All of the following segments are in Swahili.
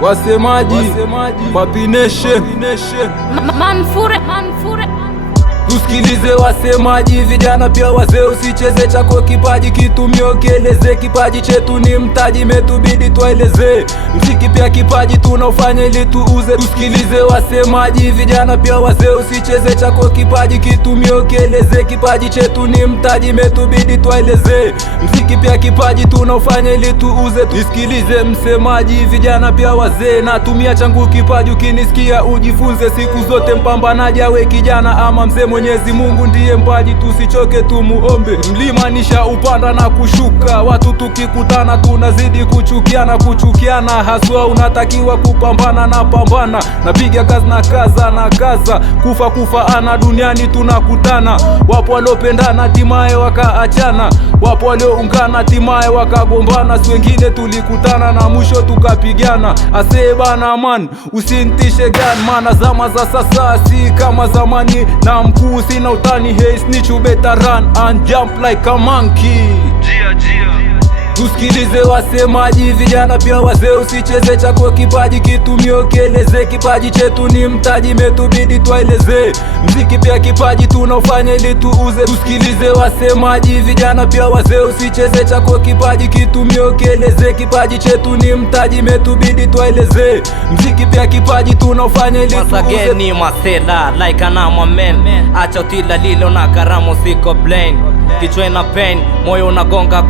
Wasemaji Papineshe Manfure tusikilize wasemaji, vijana pia wazee, usicheze chako kipaji, kitumio kieleze, kipaji chetu ni mtaji, metubidi tueleze, mziki pia kipaji tunaofanya ili tuuze. Tusikilize wasemaji, vijana pia wazee, usicheze chako kipaji, kitumio kieleze, kipaji chetu ni mtaji, metubidi tueleze, mziki pia kipaji tunaofanya ili tuuze. Tusikilize msemaji, vijana pia wazee, natumia changu kipaji, ukinisikia ujifunze, siku zote mpambanaji awe kijana ama mzee, Mwenyezi Mungu ndiye mpaji, tusichoke tumuombe. Mlima nisha upanda na kushuka, watu tukikutana tunazidi kuchukiana, haswa unatakiwa kupambana na pambana, napiga kazi na kaza, kufa ana duniani tunakutana. Wapo waliopendana hatimaye wakaachana, wapo walioungana hatimaye wakagombana, si wengine tulikutana na mwisho tukapigana. Asee bana man, usintishe gan, mana zama za sasa si kama zamani, na mkuu sina utani, hey snitch you better run and jump like a monkey. Tusikilize wasemaji, vijana pia wazee, usicheze chako kipaji, kitumio kieleze, kipaji chetu ni mtaji, metubidi tueleze, mziki pia kipaji tunaofanya ili tuuze. Tusikilize wasemaji, vijana pia wazee, usicheze chako kipaji, kitumio kieleze, kipaji chetu ni mtaji, metubidi tueleze, mziki pia kipaji tunaofanya ili tuuze. Once again ni masela like an man, acha utila lilo na karamu siko blind, kichwa na pain, moyo unagonga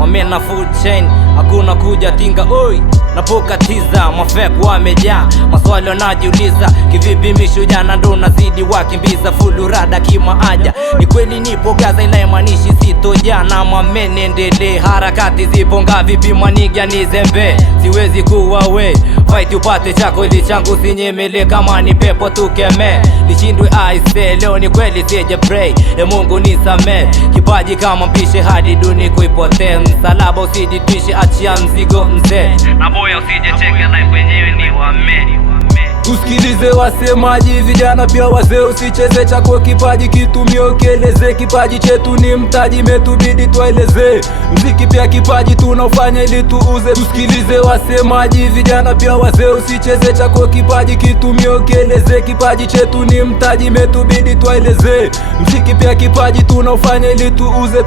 wamena food chain, hakuna kuja tinga oi napokatiza, mafeku wamejaa, maswali wanajiuliza, kivipi mishujana ndo nazidi wakimbiza, fulurada kimaaja, ni kweli nipo Gaza ila imanishi sitojana, mamene endele, harakati zipo ngavipi mwanigya ni zembe, siwezi kuwa we, fight upate chako ili changu sinyemele, kama ni pepo tukeme, lishindwe aise, leo ni kweli sije pray, Mungu nisame, kipaji kama mpishe hadi duni kuipote, msalaba usijitwishe, achia mzigo mzee, na boya usije cheke life wenyewe ni wame. Tusikilize wasemaji, vijana pia wazee, usicheze chako kipaji, kitumio kieleze, kipaji chetu ni mtaji, metubidi tueleze, mziki pia kipaji tunaofanya ili tuuze. Tusikilize wasemaji, vijana pia wazee, usicheze chako kipaji, kitumio kieleze, kipaji chetu ni mtaji, metubidi tueleze, mziki pia kipaji tunaofanya ili tuuze.